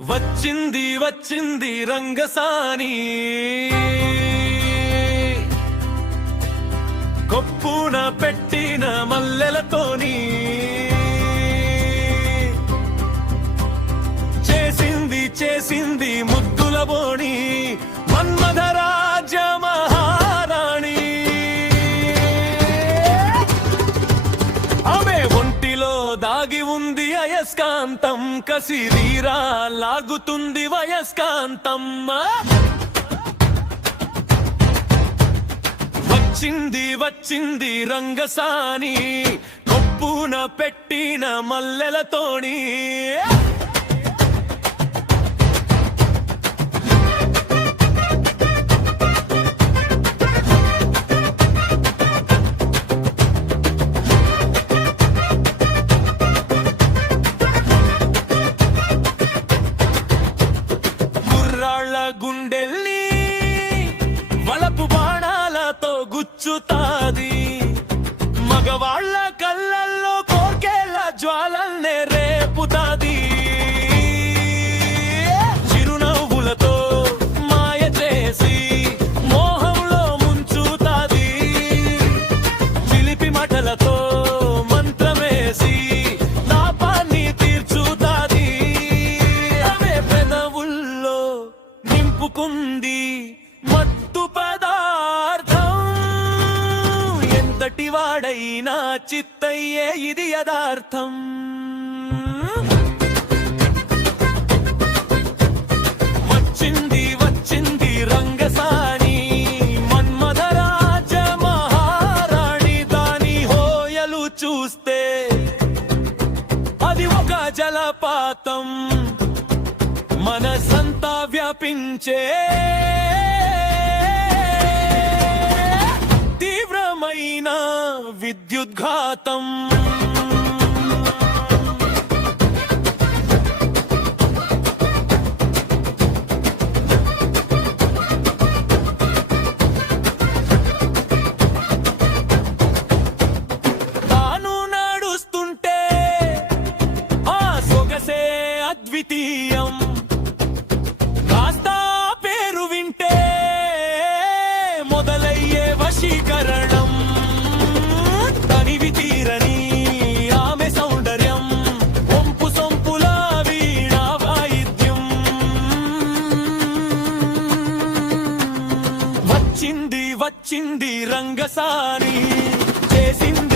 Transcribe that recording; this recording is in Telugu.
వచ్చింది వచ్చింది రంగసాని కొప్పున పెట్టిన మల్లెలతోని చేసింది చేసింది ముద్దుల బోణి మన్మధరాజ మహారాణి ఆమె ఒంటిలో దాగి ఉంది అయస్కాంతం కసిరీరా లాగుతుంది వయస్కాంతం వచ్చింది వచ్చింది రంగసాని కొప్పున పెట్టిన మల్లెలతోని గుండెల్ని వలపు బాణాలతో గుచ్చుతాది మగవాళ్ళ కళ్ళల్లో కోర్కెళ్ళ జ్వాలల్నే రేపుతాది చిరునవ్వులతో మాయ చేసి మోహంలో ముంచుతాది చిలిపి మాటలతో మంత్రమేసి తాపాన్ని తీర్చుతాది అవే పెదవుల్లో నింపుకుంది మత్తు పదార్థం ఎంతటి వాడైనా చిత్తయ్యే ఇది యదార్థం వచ్చింది వచ్చింది రంగసాని మన్మధరాజ మహారాణి దాని హోయలు చూస్తే అది ఒక జలపాతం మనసంతా వ్యాపించే తీవ్రమైన విద్యుద్ఘాతం తాను నడుస్తుంటే ఆ సొగసే అద్వితీయం వశీకరణం తనివి తీరని ఆమె సౌందర్యం ఒంపు సొంపుల వీణా వాయిద్యం వచ్చింది వచ్చింది రంగసాని చేసింది